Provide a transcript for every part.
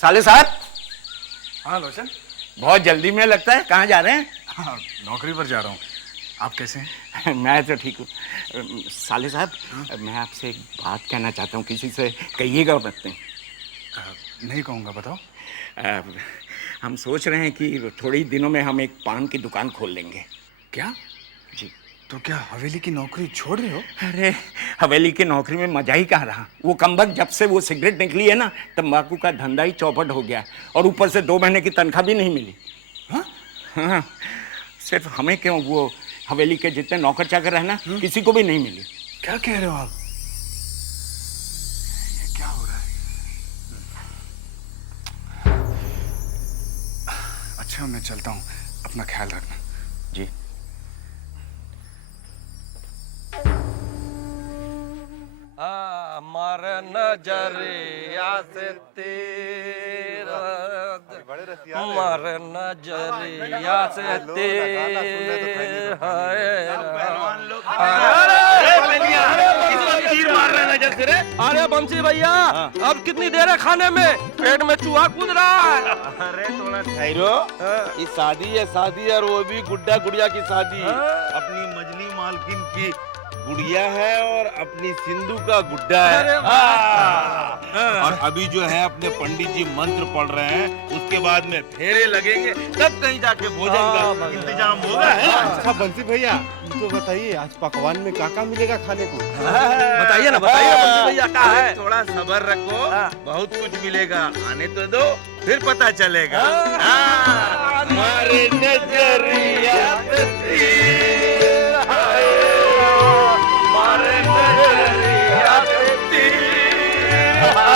साले साहब। हाँ रोशन। बहुत जल्दी में लगता है, कहाँ जा रहे हैं? हाँ नौकरी पर जा रहा हूँ। आप कैसे हैं? मैं तो ठीक हूँ। साले साहब, मैं आपसे एक बात कहना चाहता हूँ, किसी से कहिएगा मत नहीं। नहीं कहूँगा, बताओ। हम सोच रहे हैं कि थोड़े ही दिनों में हम एक पान की दुकान खोल लेंगे। क्या? जी। तो क्या हवेली की नौकरी छोड़ रहे हो? अरे हवेली की नौकरी में मजा ही कहाँ रहा। वो कमबख्त जब से वो सिगरेट निकली है ना, तंबाकू का धंधा ही चौपट हो गया और ऊपर से 2 महीने की तनख्वाह भी नहीं मिली। हाँ? हाँ, सिर्फ हमें क्यों, वो हवेली के जितने नौकर चाकर है ना, किसी को भी नहीं मिली। क्या कह रहे हो आप? ये क्या हो रहा है? अच्छा मैं चलता हूँ, अपना ख्याल रखना। जी। मर नजरिया से तेरा, मर नजरिया से तेरा। अरे बंसी भैया, अब कितनी देर है खाने में? पेट में चूहा कूद रहा है। अरे थोड़ा ठहरो, ये शादी है शादी, और वो भी गुड्डा गुड़िया की शादी। अपनी मजली मालकिन की गुड़िया है और अपनी सिंधु का गुड्डा है। और अभी जो है अपने पंडित जी मंत्र पढ़ रहे हैं, उसके बाद में फेरे लगेंगे, तब कहीं जाके भोजन का इंतजाम होगा। अच्छा बंसी भैया, तो बताइए आज पकवान में क्या मिलेगा खाने को? बताइए ना, बताइए बंसी भैया, क्या है? थोड़ा सब्र रखो, बहुत कुछ मिलेगा, आने तो दो, फिर पता चलेगा। हमारे नजरिया से तीर है, हमारे नजरिया से तीर है।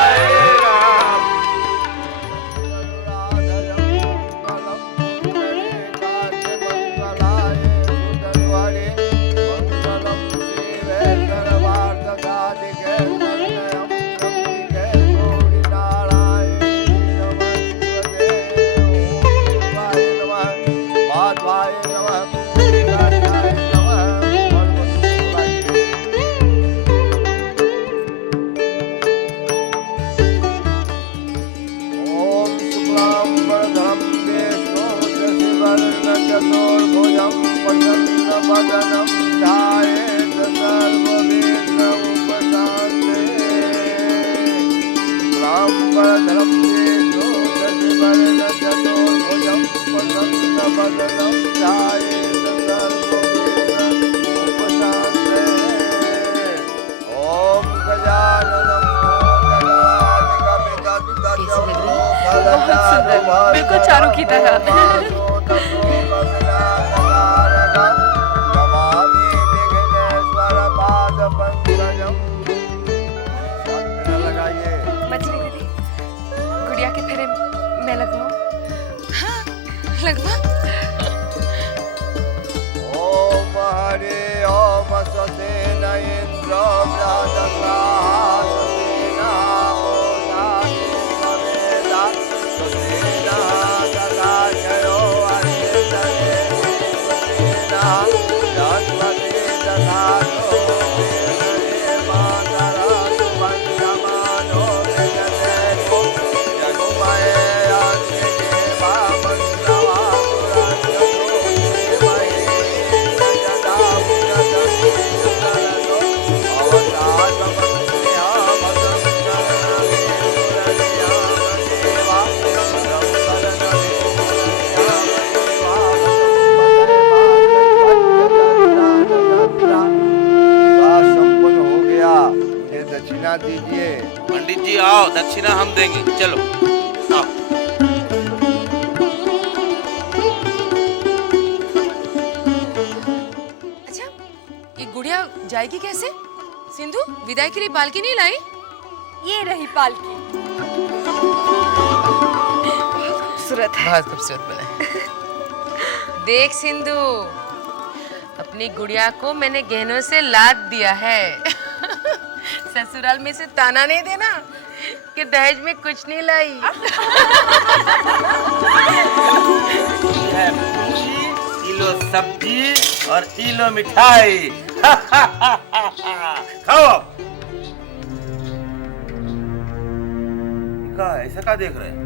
चतुर्भुजं प्रसन्नवदनं ध्यायेत् सर्वविघ्नोपशान्ते। शुक्लाम्बरधरं विष्णुं शशिवर्णं चतुर्भुजं प्रसन्नवदनं ध्यायेत् सर्वविघ्नोपशान्ते। ॐ गजाननं बिल्कुल चारू की तरह। मछली दीदी, गुड़िया के फेरे मैं लगवाऊं? हाँ लगवा। ओम हरे ओम स्वस्तेन इंद्र दक्षिणा दीजिए। पंडित जी आओ, दक्षिणा हम देंगे, चलो आओ। अच्छा, ये गुड़िया जाएगी कैसे? सिंधु, विदाई के लिए पालकी नहीं लाई? ये रही पालकी। खूबसूरत है। बहुत खूबसूरत बना। देख सिंधु, अपनी गुड़िया को मैंने गहनों से लाद दिया है। ससुराल में से ताना नहीं देना कि दहेज में कुछ नहीं लाई। किलो सब्जी और किलो मिठाई। खाओ। का ऐसा का देख रहे हैं?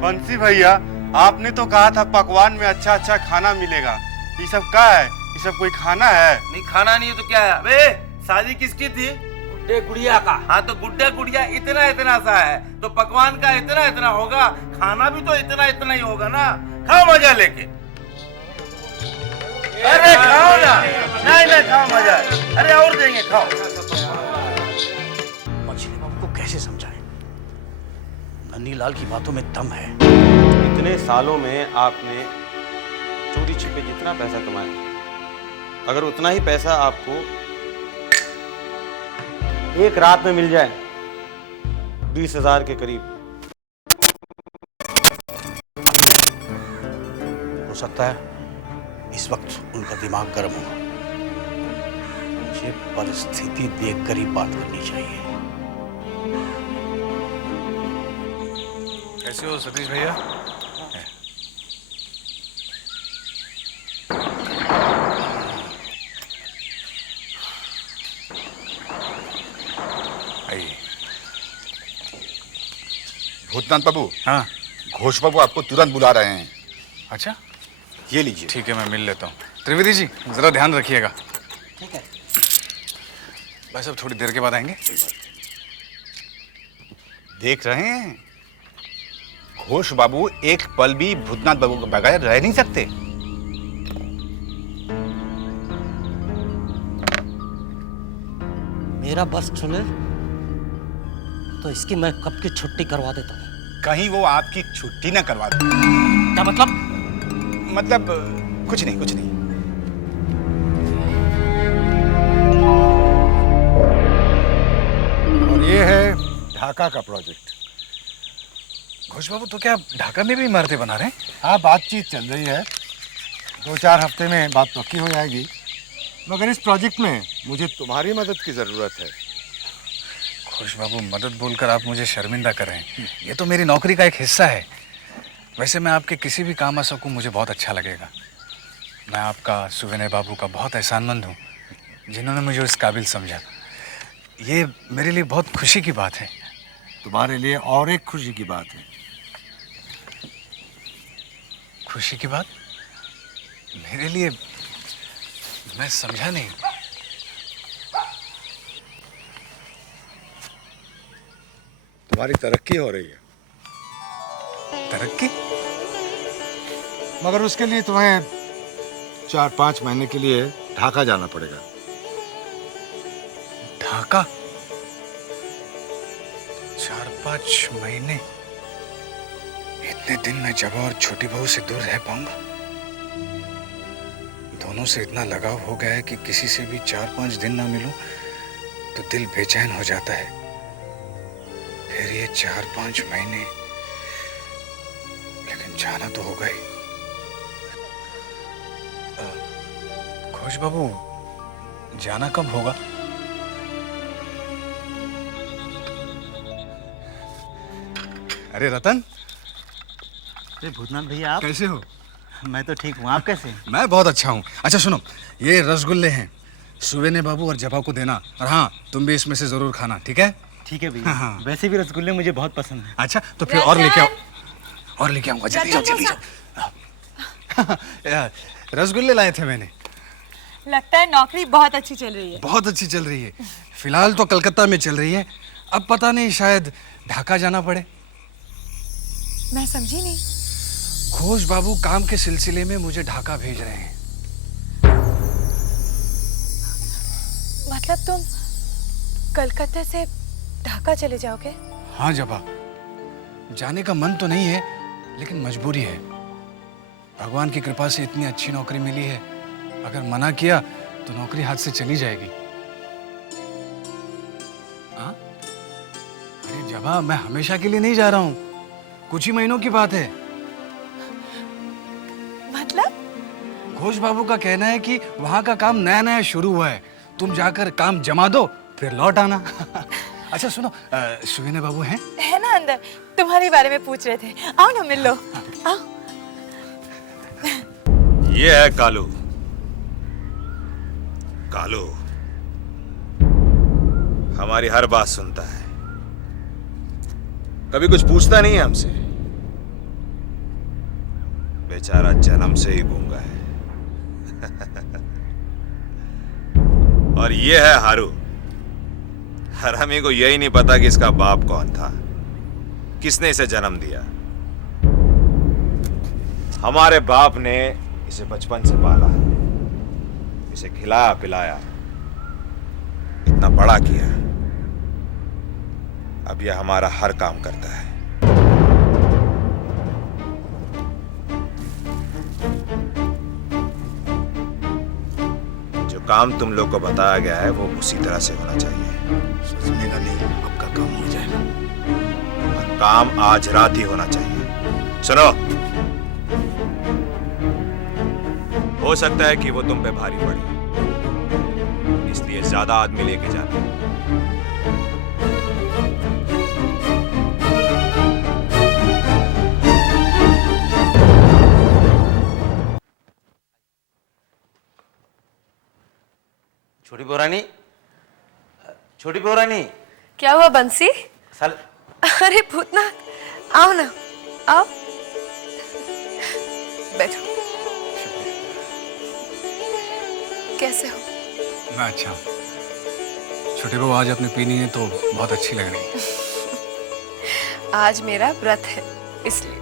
बंसी भैया, आपने तो कहा था पकवान में अच्छा अच्छा खाना मिलेगा। ये सब क्या है? ये सब कोई खाना है? नहीं खाना नहीं है तो क्या है? अबे शादी किसकी थी? गुड्डे गुड़िया का। हाँ तो गुड्डा गुड़िया इतना इतना सा है तो पकवान का इतना इतना होगा, खाना भी तो इतना इतना ही होगा ना। खाओ मजा लेके। अरे खाओ ना, नहीं नहीं खाओ मजा। अरे और देंगे, खाओ। मछली बाबू को कैसे समझाएं? नन्हीलाल की बातों में दम है। इतने सालों में आपने चोरी छिपे जितना पैसा कमाया, अगर उतना ही पैसा आपको एक रात में मिल जाए 20,000 के करीब, हो सकता है इस वक्त उनका दिमाग गर्म हो। मुझे परिस्थिति देखकर ही बात करनी चाहिए। कैसे हो सतीश भैया? आइए। भूतनाथ बाबू, हाँ घोष बाबू आपको तुरंत बुला रहे हैं। अच्छा ये लीजिए। ठीक है, मैं मिल लेता हूँ। त्रिवेदी जी जरा ध्यान रखिएगा। ठीक है। बस अब थोड़ी देर के बाद आएंगे। देख रहे हैं, घोष बाबू एक पल भी भूतनाथ बाबू के बगैर रह नहीं सकते। मेरा बस चले तो इसकी मैं कब की छुट्टी करवा देता हूँ। कहीं वो आपकी छुट्टी ना करवा दे। क्या मतलब? मतलब कुछ नहीं, कुछ नहीं। और ये है ढाका का प्रोजेक्ट। घोष बाबू, तो क्या ढाका में भी इमारतें बना रहे हैं? हाँ, बातचीत चल रही है। 2-4 हफ्ते में बात पक्की हो जाएगी। मगर इस प्रोजेक्ट में मुझे तुम्हारी मदद की जरूरत है। घोष बाबू, मदद बोलकर आप मुझे शर्मिंदा कर रहे हैं। ये तो मेरी नौकरी का एक हिस्सा है। वैसे मैं आपके किसी भी काम आ सकूं, मुझे बहुत अच्छा लगेगा। मैं आपका, सुविनय बाबू का बहुत एहसानमंद हूँ, जिन्होंने मुझे इस काबिल समझा। ये मेरे लिए बहुत खुशी की बात है। तुम्हारे लिए और एक खुशी की बात है। खुशी की बात? मेरे लिए? मैं समझा नहीं। तुम्हारी तरक्की हो रही है। तरक्की? मगर उसके लिए तुम्हें 4-5 महीने के लिए ढाका जाना पड़ेगा। ढाका? 4-5 महीने? इतने दिन मैं जबा और छोटी बहू से दूर रह पाऊंगा? दोनों से इतना लगाव हो गया है कि किसी से भी 4-5 दिन ना मिलूं तो दिल बेचैन हो जाता है। फिर ये 4-5 महीने, लेकिन जाना तो होगा ही। घोष बाबू, जाना कब होगा? अरे रतन। अरे भूतनाथ भैया, आप कैसे हो? मैं तो ठीक हूँ, आप कैसे? मैं बहुत अच्छा हूँ। अच्छा सुनो, ये रसगुल्ले हैं, सुवेने बाबू और जबा को देना। और हाँ, तुम भी इसमें से जरूर खाना, ठीक है? ठीक है भैया। हाँ। वैसे भी रसगुल्ले मुझे बहुत पसंद है। अच्छा, तो फिर और लेके आओ। और लेके आऊंगा, जल्दी जाओ, जल्दी जाओ। रसगुल्ले लाए थे मैंने। लगता है नौकरी बहुत अच्छी चल रही है। बहुत अच्छी चल रही है। फिलहाल तो कलकत्ता में चल रही है, अब पता नहीं शायद ढाका जाना पड़े। मैं समझी नहीं। घोष बाबू काम के सिलसिले में मुझे ढाका भेज रहे हैं। मतलब तुम कलकत्ता से ढाका चले जाओगे? हाँ जबा, जाने का मन तो नहीं है, लेकिन मजबूरी है। भगवान की कृपा से इतनी अच्छी नौकरी मिली है, अगर मना किया तो नौकरी हाथ से चली जाएगी। हाँ? अरे जबा, मैं हमेशा के लिए नहीं जा रहा हूँ, कुछ ही महीनों की बात है। मतलब? घोष बाबू का कहना है कि वहाँ का काम नया नया शुरू हुआ है, तुम जाकर काम जमा दो फिर लौट आना। अच्छा सुनो, सुविनय बाबू हैं? है ना अंदर, तुम्हारे बारे में पूछ रहे थे। आओ ना, मिल लो। आओ। ये है कालू। कालू हमारी हर बात सुनता है। कभी कुछ पूछता नहीं है हमसे। बेचारा जन्म से ही गूंगा है। और ये है हारू। हरामी को यही नहीं पता कि इसका बाप कौन था, किसने इसे जन्म दिया। हमारे बाप ने इसे बचपन से पाला, इसे खिलाया पिलाया, इतना बड़ा किया। अब यह हमारा हर काम करता है। जो काम तुम लोग को बताया गया है वो उसी तरह से होना चाहिए। सोचने का नहीं, आपका काम हो जाएगा। और काम आज रात ही होना चाहिए। सुनो, हो सकता है कि वो तुम पे भारी पड़ी, इसलिए ज्यादा आदमी लेके जाना। छोटी बहुरानी, छोटी बहुरानी। क्या हुआ बंसी? साल अरे भूतनाथ, आओ ना, आओ, बैठो। कैसे हो? मैं अच्छा हूँ। छोटे बहू, आज आपने पी नहीं है तो बहुत अच्छी लग रही है। आज मेरा व्रत है इसलिए।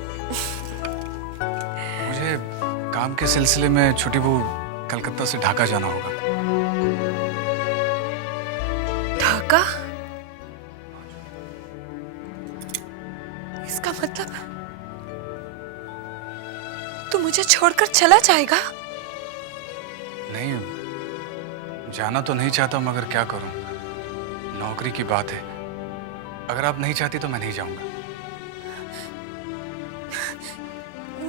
मुझे काम के सिलसिले में छोटी बहू कलकत्ता से ढाका जाना होगा। ढाका? इसका मतलब तू मुझे छोड़कर चला जाएगा? नहीं, जाना तो नहीं चाहता मगर क्या करूं, नौकरी की बात है। अगर आप नहीं चाहती तो मैं नहीं जाऊंगा।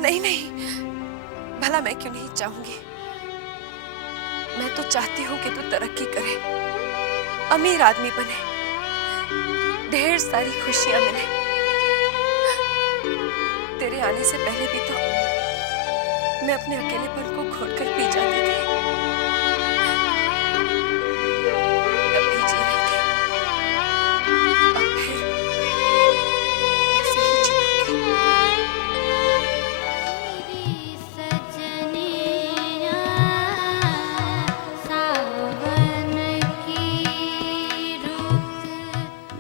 नहीं नहीं, भला मैं क्यों नहीं चाहूंगी। मैं तो चाहती हूँ कि तू तरक्की करे, अमीर आदमी बने, ढेर सारी खुशियां मिले। तेरे आने से पहले भी तो मैं अपने अकेलेपन को घोटकर पी जाती थी, तब भी जी रही थी। अब फिर ऐसे ही जीऊंगी।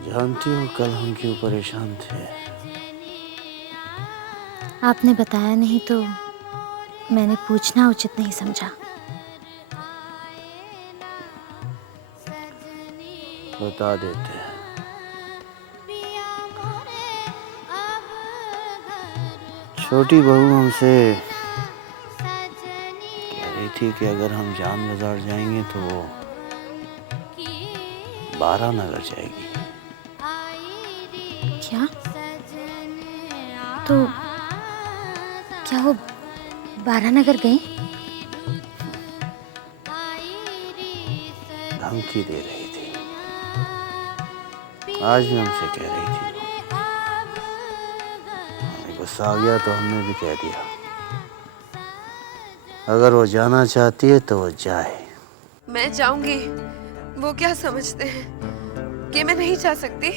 जानती हो कल हम क्यों परेशान थे? आपने बताया नहीं तो मैंने पूछना उचित नहीं समझा। बता देते हैं। छोटी बहू हमसे कह रही थी कि अगर हम जान बाजार जाएंगे तो वो 12 नगर जाएगी। क्या? तो क्या वो 12 नगर गई? धमकी दे रही थी। आज भी हमसे कह रही थी। हमें गुस्सा आ गया तो हमने भी कह दिया, अगर वो जाना चाहती है तो वो जाए। मैं जाऊंगी। वो क्या समझते हैं कि मैं नहीं जा सकती?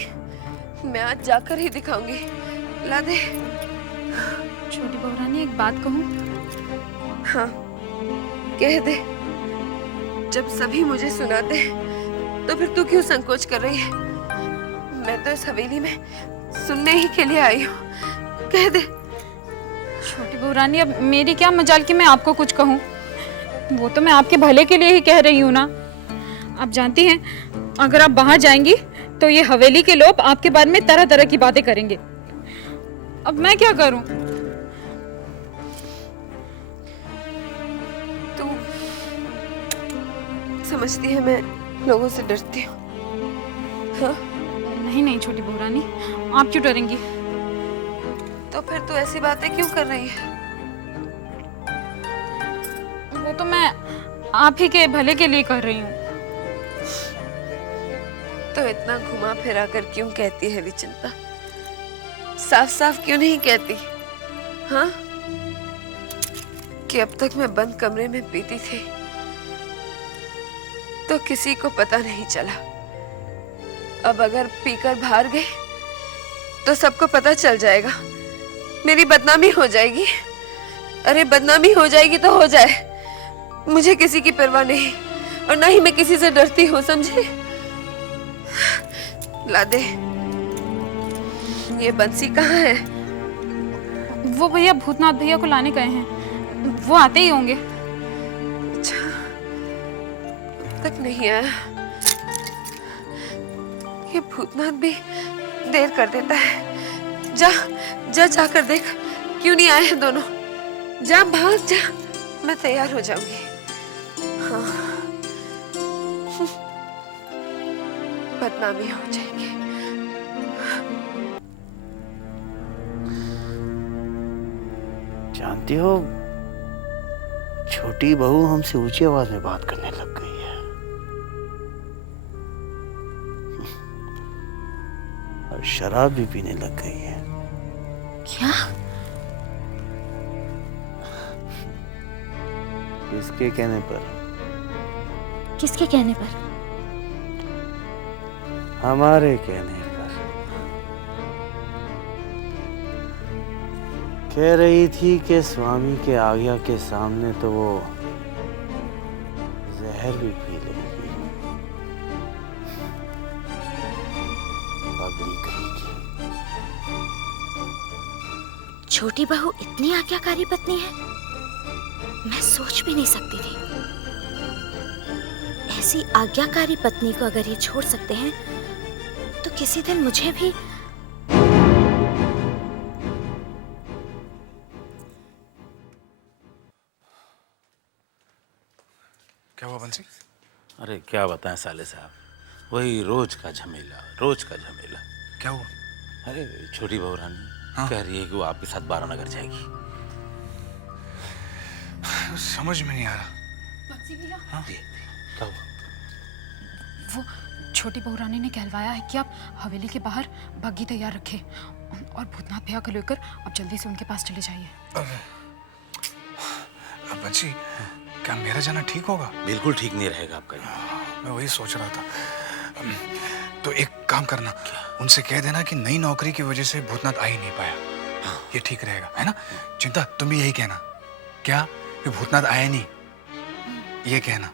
मैं आज जाकर ही दिखाऊंगी। ला दे। छोटी बहुरानी, एक बात कहूँ? हाँ, कह दे। जब सभी मुझे सुनाते हैं तो फिर तू क्यों संकोच कर रही है? मैं तो इस हवेली में सुनने ही के लिए आई हूँ। कह दे। छोटी बहुरानी, अब मेरी क्या मजाल कि मैं आपको कुछ कहूँ? वो तो मैं आपके भले के लिए ही कह रही हूँ ना। आप जानती हैं, अगर आप बाहर जाएंगी तो ये हवेली के लोग आपके बारे में तरह तरह की बातें करेंगे। अब मैं क्या करूं? तू समझती है मैं लोगों से डरती हूँ? हाँ? नहीं नहीं छोटी बहुरानी, आप क्यों डरेंगी? तो फिर तू ऐसी बातें क्यों कर रही है? वो तो मैं आप ही के भले के लिए कर रही हूँ। तो इतना घुमा फिरा कर क्यों कहती है विचिंता? साफ साफ क्यों नहीं कहती? हाँ, कि अब तक मैं बंद कमरे में पीती थी तो किसी को पता नहीं चला। अब अगर पीकर बाहर गई तो सबको पता चल जाएगा, मेरी बदनामी हो जाएगी। अरे बदनामी हो जाएगी तो हो जाए, मुझे किसी की परवाह नहीं, और ना ही मैं किसी से डरती हूँ, समझे? ला दे। ये बंसी कहाँ है? वो भैया भूतनाथ भैया को लाने गए हैं, वो आते ही होंगे। अच्छा, अब तक नहीं आया। ये भूतनाथ भी देर कर देता है। जा जा जाकर देख, क्यों नहीं आए हैं दोनों। जा भाग जा, मैं तैयार हो जाऊंगी। हाँ, बदनामी हो जाएगी। जानती हो, छोटी बहू हमसे ऊंची आवाज में बात करने लग गई है, और शराब भी पीने लग गई है। क्या? किसके कहने पर? किसके कहने पर? हमारे कहने पर। कह रही थी कि स्वामी के आज्ञा के सामने तो वो जहर भी पी लेगी। पगली कहेगी। छोटी बहू इतनी आज्ञाकारी पत्नी है, मैं सोच भी नहीं सकती थी। ऐसी आज्ञाकारी पत्नी को अगर ये छोड़ सकते हैं, तो किसी दिन मुझे भी। क्या हुआ बंसी? अरे क्या बताएं साले साहब, वही रोज का झमेला, रोज का झमेला। क्या हुआ? अरे छोटी बहू रानी कह रही है कि वो आपके साथ बारानगर जाएगी। समझ में नहीं आ रहा। क्या हुआ? वो छोटी बहू रानी ने कहलवाया है कि आप हवेली के बाहर बग्गी तैयार रखें और भूतनाथ भैया को लेकर आप जल्दी से उनके पास चले जाइए। अब बंसी, क्या मेरा जाना ठीक होगा? बिल्कुल ठीक नहीं रहेगा आपका यहाँ। मैं वही सोच रहा था। तो एक काम करना, उनसे कह देना कि नई नौकरी की वजह से भूतनाथ आ ही नहीं पाया। ये ठीक रहेगा, है ना? चिंता, तुम भी यही कहना। क्या? कि भूतनाथ आया नहीं, ये कहना।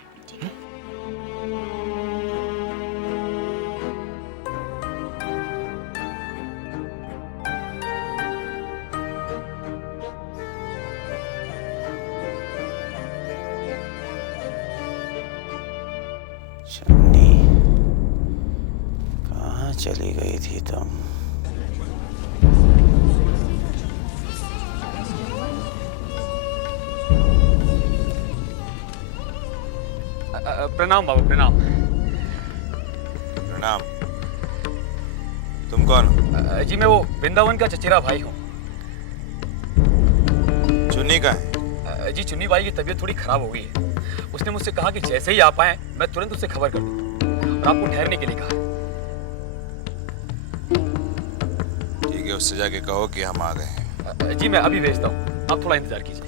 चन्नी, कहाँ चली गई थी तुम? प्रणाम बाबा, प्रणाम। प्रणाम। तुम कौन हो? जी मैं वो वृंदावन का चचेरा भाई हूँ। चुन्नी का है? जी चुन्नी बाई की तबीयत थोड़ी खराब हो गई है। उसने मुझसे कहा कि जैसे ही आप आए मैं तुरंत उससे खबर कर दूँ और आपको ठहरने के लिए कहा। ठीक है, उससे जाके कहो कि हम आ गए हैं। जी मैं अभी भेजता हूँ, आप थोड़ा इंतजार कीजिए।